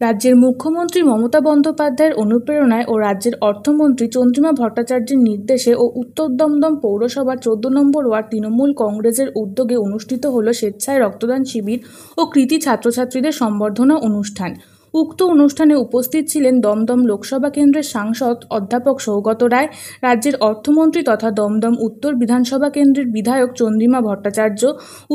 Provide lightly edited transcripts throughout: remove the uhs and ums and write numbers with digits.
রাজ্যের মুখ্যমন্ত্রী মমতা বন্দ্যোপাধ্যায়ের অনুপ্রেরণায় ও রাজ্যের অর্থমন্ত্রী চন্দ্রিমা ভট্টাচার্যের নির্দেশে ও উত্তর দমদম পৌরসভার 14 নম্বর ওয়ার্ড তৃণমূল কংগ্রেসের উদ্যোগে অনুষ্ঠিত হল স্বেচ্ছায় রক্তদান শিবির ও কৃতী ছাত্রছাত্রীদের সম্বর্ধনা অনুষ্ঠান। উক্ত অনুষ্ঠানে উপস্থিত ছিলেন দমদম লোকসভা কেন্দ্রের সাংসদ অধ্যাপক সৌগত রায়, রাজ্যের অর্থমন্ত্রী তথা দমদম উত্তর বিধানসভা কেন্দ্রের বিধায়ক চন্দ্রিমা ভট্টাচার্য,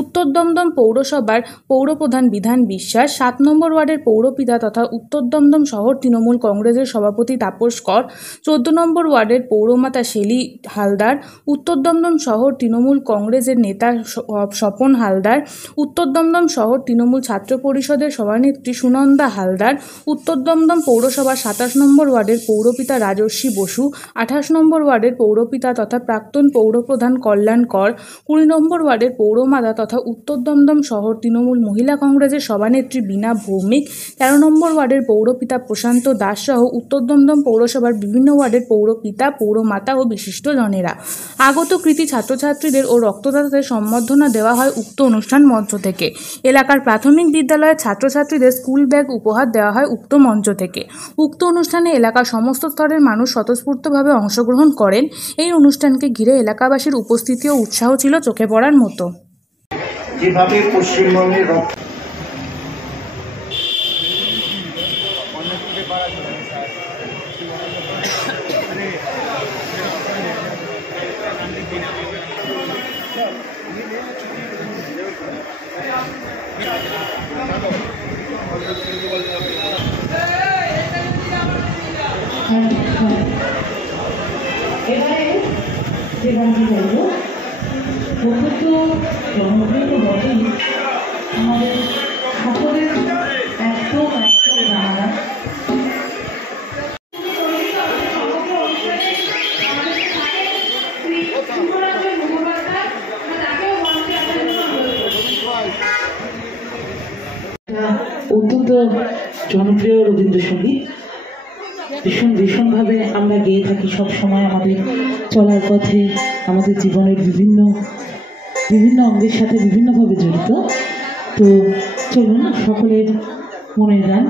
উত্তর দমদম পৌরসভার পৌরপ্রধান বিধান বিশ্বাস, 7 নম্বর ওয়ার্ডের পৌরপিতা তথা উত্তর দমদম শহর তৃণমূল কংগ্রেসের সভাপতি তাপস কর, 14 নম্বর ওয়ার্ডের পৌরমাতা শেলি হালদার, উত্তর দমদম শহর তৃণমূল কংগ্রেসের নেতা স্বপন হালদার, উত্তর দমদম শহর তৃণমূল ছাত্র পরিষদের সভানেত্রী সুনন্দা হালদার, উত্তর দমদম পৌরসভার 27 নম্বর ওয়ার্ডের পৌরপিতা রাজস্বী বসু, 28 নম্বর ওয়ার্ডের পৌরপিতা তথা প্রাক্তন পৌরপ্রধান কল্যাণ কর, 20 নম্বর ওয়ার্ডের পৌরমাতা তথা উত্তর দমদম শহর তৃণমূল মহিলা কংগ্রেসের সভানেত্রী বীণা ভৌমিক, 13 নম্বর ওয়ার্ডের পৌরপিতা প্রশান্ত দাস সহ উত্তর দমদম পৌরসভার বিভিন্ন ওয়ার্ডের পৌরপিতা, পৌরমাতা ও বিশিষ্টজনেরা। আগত কৃতী ছাত্রছাত্রীদের ও রক্তদাতাদের সম্বর্ধনা দেওয়া হয় উক্ত অনুষ্ঠান মঞ্চ থেকে। এলাকার প্রাথমিক বিদ্যালয়ের ছাত্রছাত্রীদের স্কুল ব্যাগ উপহার দেওয়া হয় উক্ত মঞ্চ থেকে। উক্ত অনুষ্ঠানে এলাকার সমস্ত স্তরের মানুষ স্বতঃস্ফূর্তভাবে অংশগ্রহণ করেন। এই অনুষ্ঠানকে ঘিরে এলাকাবাসীর উপস্থিতি ও উৎসাহ ছিল চোখে পড়ার মতো। যেভাবে পশ্চিমবঙ্গের এবারে যে গানটি বলব প্রকৃত জনপ্রিয় বটেই আমাদের সকলের একদম জানা। অত্যন্ত জনপ্রিয় রবীন্দ্রসঙ্গীত ভীষণভাবে আমরা গেয়ে থাকি সব সময় আমাদের চলার পথে, আমাদের জীবনের বিভিন্ন অঙ্গের সাথে বিভিন্নভাবে জড়িত। তো চলুন সকলের মনের গান।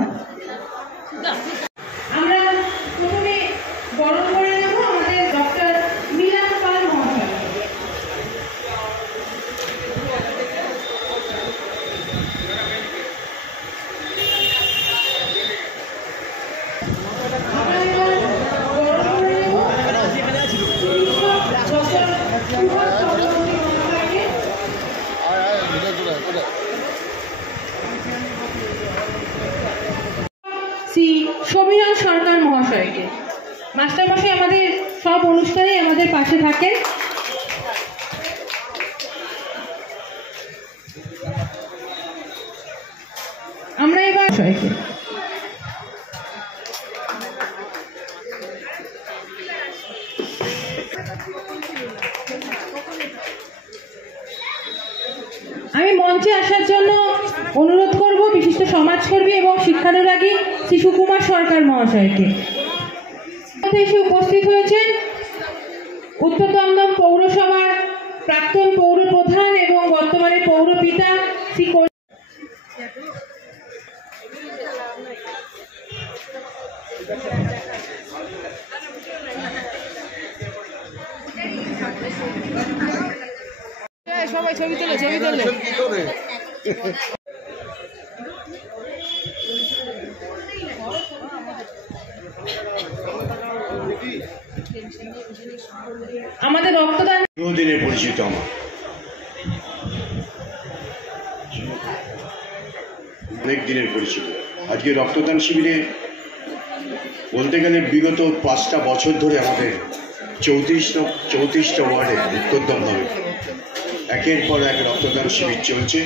শ্রী সমীরণ সরকার মহাশয়কে। মাস্টারমশাই আমাদের সব অনুষ্ঠানে আমাদের পাশে থাকেন। আমরা এবার মহাশয়কে আমি মঞ্চে আসার জন্য অনুরোধ করব বিশিষ্ট সমাজকর্মী এবং শিক্ষানুরাগী শ্রী সুকুমার সরকার মহাশয়কে। এসে উপস্থিত হয়েছেন উত্তর দমদম পৌরসভার প্রাক্তন পৌরপ্রধান এবং বর্তমানে পৌরপিতা শ্রী সবাই ছবি তোলে। আমাদের রক্তদান দিনে পরিচিত আমার অনেক দিনের পরিচিত। আজকে রক্তদান শিবিরে বলতে গেলে বিগত 5টা বছর ধরে আমাদের 34টা ওয়ার্ডে উত্তর দমদমে একের পর এক রক্তদান শিবির চলছে।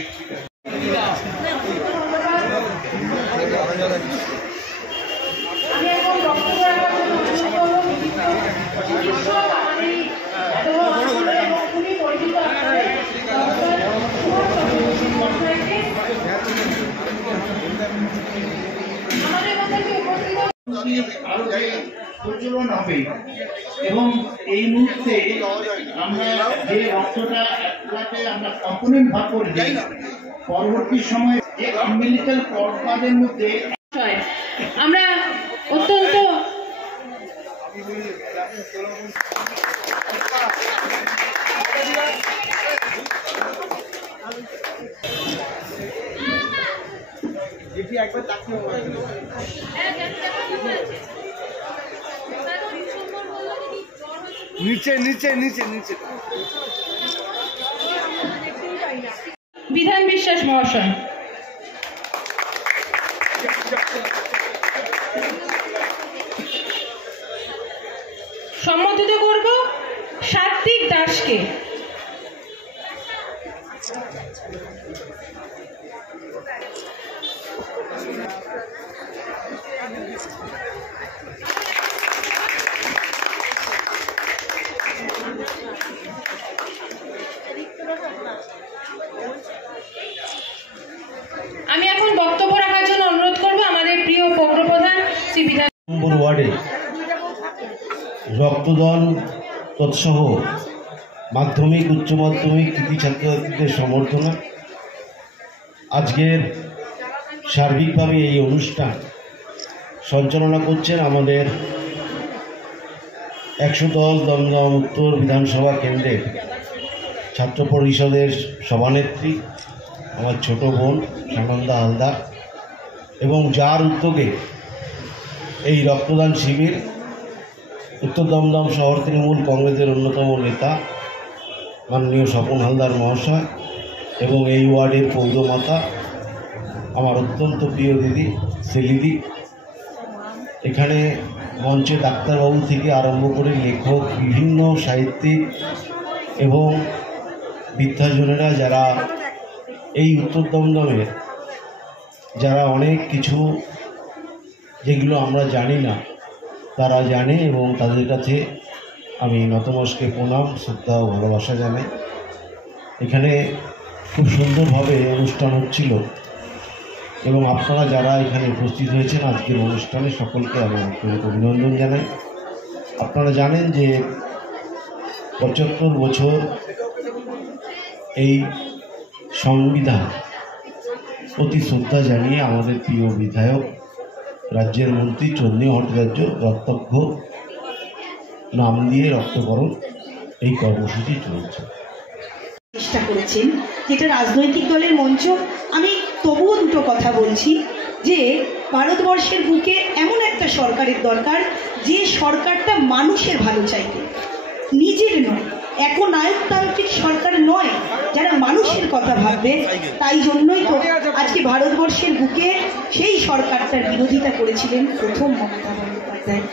প্রচলন হবে এবং এই মুহূর্তে আমরা যে রক্তটা আমরা কম্পোনেন্ট ভাগ করে দিই, পরবর্তী সময়ে যে আম্বিলিক্যাল কর্ডের মধ্যে আমরা অত্যন্ত নিচে নিচে নিচে নিচে বিধান বিশ্বাস মহাশয়, সম্বোধিত করব সাত্বিক দাসকে। আমি এখন বক্তব্য রাখার জন্য অনুরোধ করব আমাদের প্রিয় পৌরপ্রধান শ্রী বিধান নম্বর ওয়ার্ডে রক্তদান তৎসহ মাধ্যমিক উচ্চ মাধ্যমিক কৃতি ছাত্রছাত্রীদের সম্বর্ধনা। আজকের সার্বিকভাবে এই অনুষ্ঠান সঞ্চালনা করছেন আমাদের 110 দমদম উত্তর বিধানসভা কেন্দ্রের ছাত্র পরিষদের সভানেত্রী আমার ছোট বোন সানন্দা হালদার, এবং যার উদ্যোগে এই রক্তদান শিবির উত্তর দমদম শহর তৃণমূল কংগ্রেসের অন্যতম নেতা মাননীয় স্বপন হালদার মহাশয় এবং এই ওয়ার্ডের পৌরমাতা আমার অত্যন্ত প্রিয় দিদি সেলিদি, এখানে মঞ্চে ডাক্তারবাবু থেকে আরম্ভ করে লেখক, বিভিন্ন সাহিত্যিক এবং বিদ্যাজনেরা যারা এই উত্তর দমদমের যারা অনেক কিছু যেগুলো আমরা জানি না তারা জানে, এবং তাদের কাছে আমি নতমস্তকে প্রণাম, শ্রদ্ধা ও ভালোবাসা জানাই। এখানে খুব সুন্দরভাবে অনুষ্ঠান হচ্ছিল এবং আপনারা যারা এখানে উপস্থিত হয়েছেন আজকের অনুষ্ঠানে সকলকে আমি অভিনন্দন জানাই। আপনারা জানেন যে 75 বছর এই সংবিধান প্রতি শ্রদ্ধা জানিয়ে আমাদের প্রিয় বিধায়ক রাজ্যের মন্ত্রী চন্দ্রী ভট্টাচার্য রক্তজ্ঞ নাম দিয়ে রক্তকরণ এই কর্মসূচি চলছে। চেষ্টা করেছেন যেটা রাজনৈতিক দলের মঞ্চ। আমি তবুও দুটো কথা বলছি যে ভারতবর্ষের বুকে এমন একটা সরকারের দরকার যে সরকারটা মানুষের ভালো চাইবে, নিজের নয়, একনায়কতান্ত্রিক সরকার নয়, যারা মানুষের কথা ভাববে। তাই জন্যই তো আজকে ভারতবর্ষের বুকে সেই সরকারটার বিরোধিতা করেছিলেন প্রথম মমতা বন্দ্যোপাধ্যায়।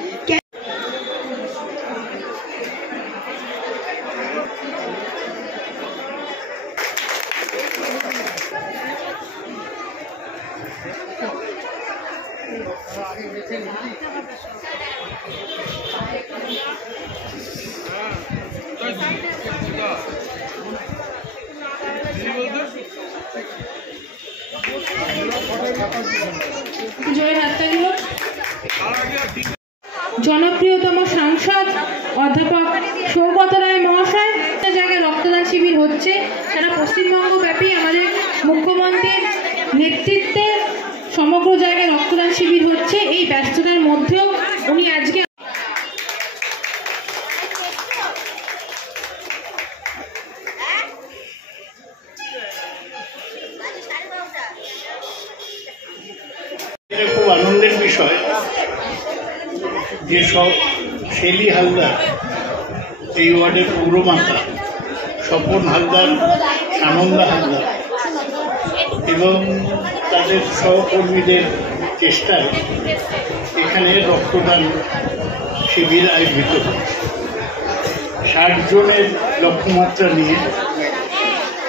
জনপ্রিয়তম সাংসদ অধ্যাপক সৌগত রায় মহাশয় জায়গায় রক্তদান শিবির হচ্ছে, সারা পশ্চিমবঙ্গ ব্যাপী আমাদের মুখ্যমন্ত্রীর নেতৃত্বে সমগ্র জায়গায় রক্তদান শিবির হচ্ছে। এই ব্যস্ততার মধ্যেও উনি আজকে খুব আনন্দের বিষয় যে সব শেলি হালদার এই ওয়ার্ডের পৌরমাতা, স্বপন হালদার, সানন্দা হালদার এবং তাদের সহকর্মীদের চেষ্টায় এখানে রক্তদান শিবির আয়োজিত হচ্ছে। 60 জনের লক্ষ্যমাত্রা নিয়ে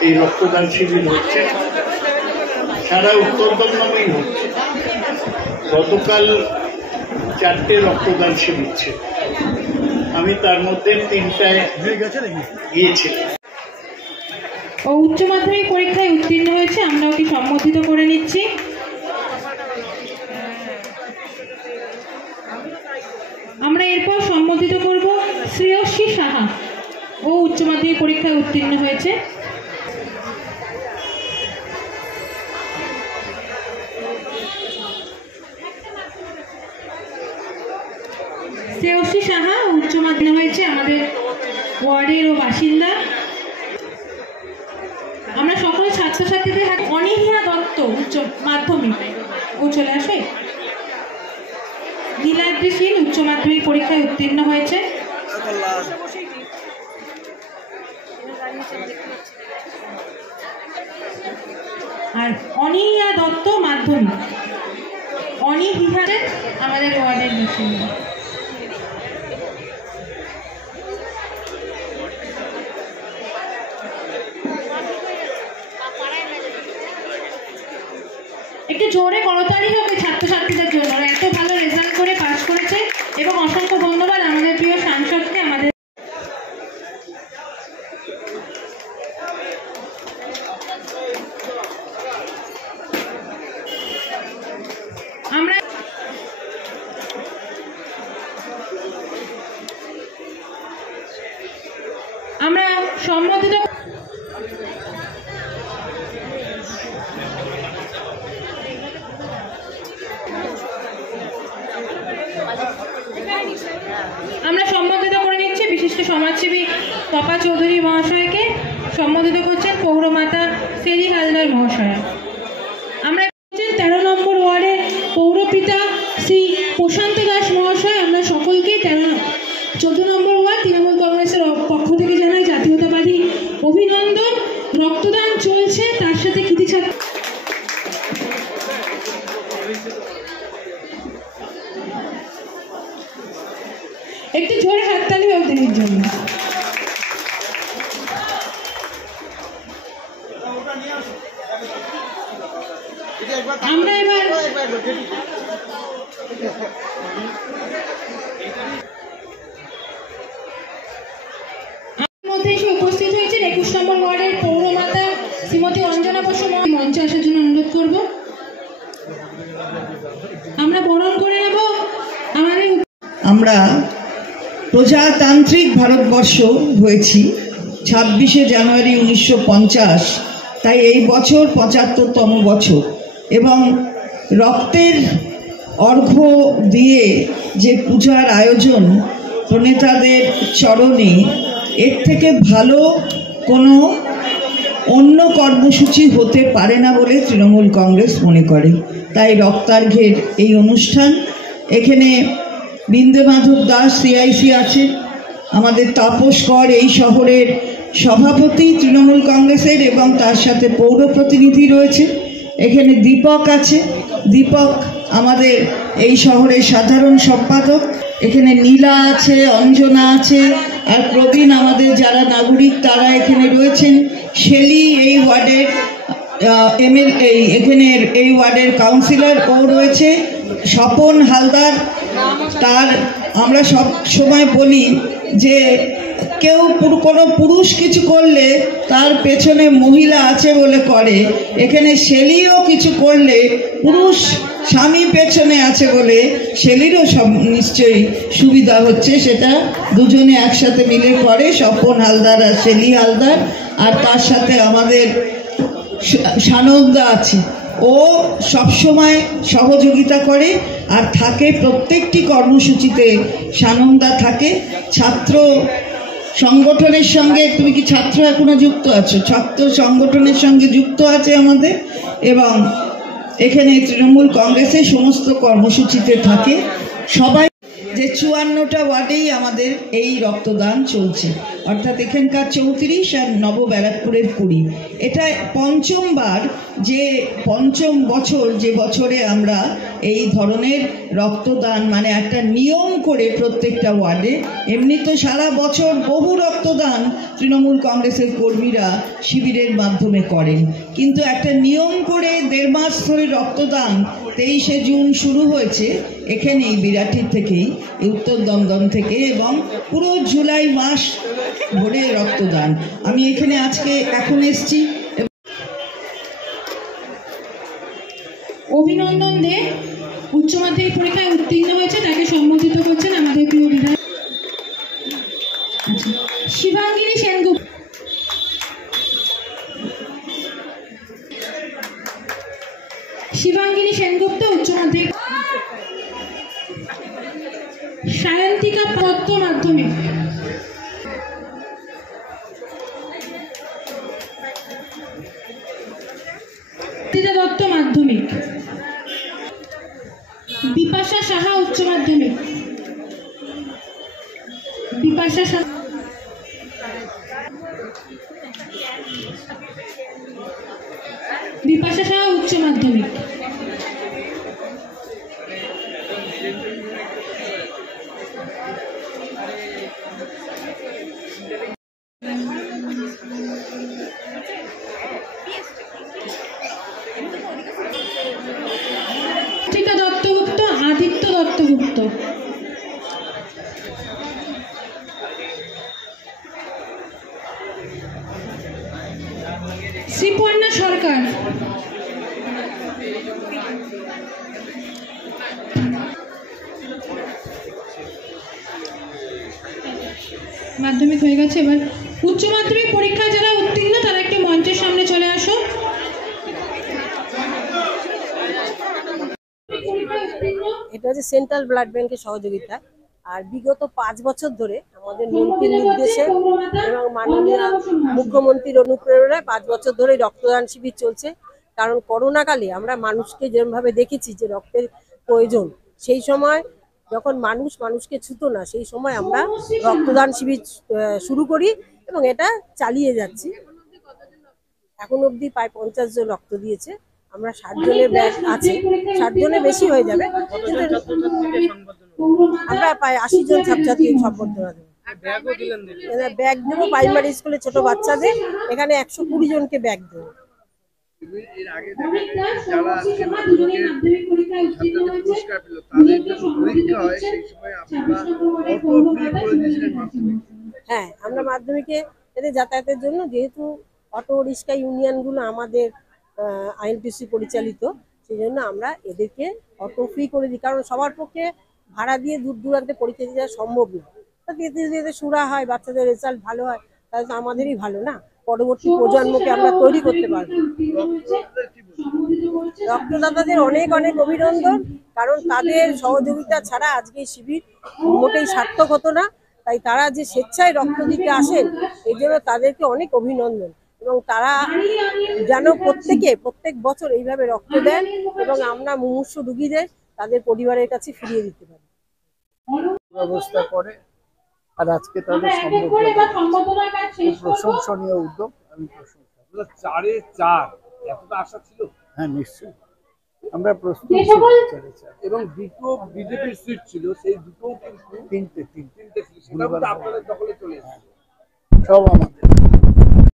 এই রক্তদান শিবির হচ্ছে, সারা উত্তর দমদমেই হচ্ছে। গতকাল 4টে রক্তদান শিবির ছিল, আমি তার মধ্যে 3টায় গিয়েছিলাম। ও উচ্চ মাধ্যমিক পরীক্ষায় উত্তীর্ণ হয়েছে, আমরা ওকে সম্বোধিত করে নিচ্ছি। আমরা এরপর সম্বোধিত করব শ্রেয়সী সাহা, ও উচ্চ মাধ্যমিক পরীক্ষায় উত্তীর্ণ হয়েছে। শ্রেয়সী সাহা উচ্চ মাধ্যমিক হয়েছে আমাদের ওয়ার্ডের ও বাসিন্দা। আমরা সকল ছাত্রছাত্রীদের অনিহিয়া দত্ত উচ্চ মাধ্যমিক ও চলে আসে নীলাদ্রি শীল উচ্চ মাধ্যমিক পরীক্ষায় উত্তীর্ণ হয়েছে। আর অনিহিয়া দত্ত মাধ্যমিক, অনিহিয়া আমাদের ওয়ার্ডের বাসিন্দা। একটু জোরে করতালি হবে ছাত্রছাত্রীদের জন্য, এত ভালো রেজাল্ট করে পাস করেছে। এবং অসংখ্য ধন্যবাদ আমাদের প্রিয় সাংসদকে। আমাদের আমরা সম্বোধিত করে নিচ্ছি বিশিষ্ট সমাজসেবী তপা চৌধুরী মহাশয়কে। সম্বোধিত করছেন পৌরমাতা সেরি হালদার মহাশয়া। আমরা 13 নম্বর ওয়ার্ডের পৌরপিতা শ্রী প্রশান্ত দাস মহাশয়। আমরা সকলকে 14 নম্বর ওয়ার্ড তৃণমূল কংগ্রেসের পক্ষ থেকে জানাই জাতীয়তাবাদী অভিনন্দন। রক্তদান চলছে, তার সাথে কৃতি ছাত্র একটি জোরে হাততালি হোক দিদির জন্য। আমরা এবার মধ্যে এসে উপস্থিত হয়েছেন 21 নম্বর ওয়ার্ডের পৌরমাতা শ্রীমতী অঞ্জনা বসু মঞ্চে আসার জন্য অনুরোধ করব। আমরা বরণ করে নেব আমাদের। আমরা প্রজাতান্ত্রিক ভারতবর্ষ হয়েছি 26শে জানুয়ারি 1950, তাই এই বছর 75তম বছর। এবং রক্তের অর্ঘ্য দিয়ে যে পূজার আয়োজন প্রণেতাদের চরণে, এর থেকে ভালো কোনো অন্য কর্মসূচি হতে পারে না বলে তৃণমূল কংগ্রেস মনে করে। তাই রক্তার্ঘ্যের এই অনুষ্ঠান, এখানে বিন্দু মাধব দাস সিআইসি আছেন, আমাদের তাপস কর এই শহরের সভাপতি তৃণমূল কংগ্রেসের, এবং তার সাথে পৌর প্রতিনিধি রয়েছে। এখানে দীপক আছে, দীপক আমাদের এই শহরের সাধারণ সম্পাদক। এখানে নীলা আছে, অঞ্জনা আছে, আর প্রবীণ আমাদের যারা নাগরিক তারা এখানে রয়েছেন। শেলি এই ওয়ার্ডের এখানের এই ওয়ার্ডের কাউন্সিলর ও রয়েছে। স্বপন হালদার, তার আমরা সব সময় বলি যে কেউ কোনো পুরুষ কিছু করলে তার পেছনে মহিলা আছে বলে করে, এখানে শেলিও কিছু করলে পুরুষ স্বামী পেছনে আছে বলে শেলিরও সব নিশ্চয়ই সুবিধা হচ্ছে, সেটা দুজনে একসাথে মিলে করে, স্বপন হালদার আর শেলি হালদার। আর তার সাথে আমাদের সানন্দা আছে, ও সবসময় সহযোগিতা করে আর থাকে প্রত্যেকটি কর্মসূচিতে। সানন্দা থাকে ছাত্র সংগঠনের সঙ্গে। তুমি কি ছাত্র এখনো যুক্ত আছো? ছাত্র সংগঠনের সঙ্গে যুক্ত আছে আমাদের, এবং এখানে তৃণমূল কংগ্রেসের সমস্ত কর্মসূচিতে থাকে সবাই। যে 54টা ওয়ার্ডেই আমাদের এই রক্তদান চলছে, অর্থাৎ এখানকার 34 আর নবব্যারাকপুরের 20। এটা পঞ্চমবার, যে পঞ্চম বছর যে বছরে আমরা এই ধরনের রক্তদান, মানে একটা নিয়ম করে প্রত্যেকটা ওয়ার্ডে। এমনি তো সারা বছর বহু রক্তদান তৃণমূল কংগ্রেসের কর্মীরা শিবিরের মাধ্যমে করেন, কিন্তু একটা নিয়ম করে 1.5 মাস ধরে রক্তদান 23শে জুন শুরু হয়েছে এখানেই বিরাটির থেকেই, উত্তর দমদম থেকে, এবং পুরো জুলাই মাস ধরে রক্তদান। আমি এখানে আজকে এখন এসছি। অভিনন্দন দে উচ্চ মাধ্যমিক পরীক্ষায় উত্তীর্ণ হয়েছে, তাকে সম্বোধিত করছেন আমাদের প্রিয় বিধায়ক শিবাঙ্গিনী সেনগুপ্ত। শিবাঙ্গিনী সেনগুপ্ত উচ্চ মাধ্যমিক সায়ন্তিকা দত্ত মাধ্যমিক, দত্ত মাধ্যমিক, বিপাশা সাহা উচ্চ মাধ্যমিক, বিপাশা সাহা উচ্চ মাধ্যমিক, দত্তগুপ্ত, আদিত্য দত্তগুপ্ত, শ্রীপর্ণা সরকার, মাধ্যমিক হয়ে গেছে। এবার উচ্চ মাধ্যমিক পরীক্ষায় যারা উত্তীর্ণ তারা একটি মঞ্চের সামনে চলে আসো। এটা হচ্ছে সেন্ট্রাল ব্লাড ব্যাংকের সহযোগিতা। আর বিগত 5 বছর ধরে আমাদের মন্ত্রীর নির্দেশে এবং মাননীয় মুখ্যমন্ত্রীর অনুপ্রেরণায় 5 বছর ধরে রক্তদান শিবির চলছে। কারণ করোনাকালে আমরা মানুষকে যেরকমভাবে দেখেছি যে রক্তের প্রয়োজন, সেই সময় যখন মানুষকে ছুতো না, সেই সময় আমরা রক্তদান শিবির শুরু করি এবং এটা চালিয়ে যাচ্ছি। এখন অবধি প্রায় 50 জন রক্ত দিয়েছে। আমরা 60 জনের ব্যাগ আছে, 60 জনের বেশি হয়ে যাবে। আমরা প্রায় 80 জন ছাত্রছাত্রী সম্বর্ধনা দেবো। ব্যাগ দেবো প্রাইমারি স্কুলে ছোট বাচ্চাদের, এখানে 120 জনকে ব্যাগ দেবো। হ্যাঁ, আমরা মাধ্যমিকে এদের যাতায়াতের জন্য, যেহেতু অটো রিক্সা ইউনিয়নগুলো আমাদের আইএনটিসি পরিচালিত, সেই জন্য আমরা এদেরকে অটো ফ্রি করে দিই। কারণ সবার পক্ষে ভাড়া দিয়ে দূর দূরান্তে পরীক্ষা দিতে যাওয়া সম্ভব না। এতে সুরা হয়, বাচ্চাদের রেজাল্ট ভালো হয়, তাহলে তো আমাদেরই ভালো না, পরবর্তী প্রজন্মকে আমরা তৈরি করতে পারবো। রক্তদাতাদের অনেক অনেক অভিনন্দন, কারণ তাদের সহযোগিতা ছাড়া আজকে শিবির মোটেই সার্থক হতো না। তাই তারা যে স্বেচ্ছায় রক্ত দিতে আসেন, এই জন্য তাদেরকে অনেক অভিনন্দন। এবং তারা যেন প্রত্যেক বছর এইভাবে রক্ত দেন এবং আমরা মুমূর্ষু রোগীদের তাদের পরিবারের কাছে ফিরিয়ে দিতে পারি। ব্যবস্থা করে আর আজকে তাদের প্রশংসনীয় উদ্যোগ, আমি প্রশংসা। 4-4 এতটা আশা ছিল? হ্যাঁ, নিশ্চয়ই আমরা প্রস্তুত। এবং দুটো বিজেপির সিট ছিল, সেই দুটো কিন্তু তিনটে ছিল, সেটা আপনাদের দখলে চলে এসেছে। সব আমাদের।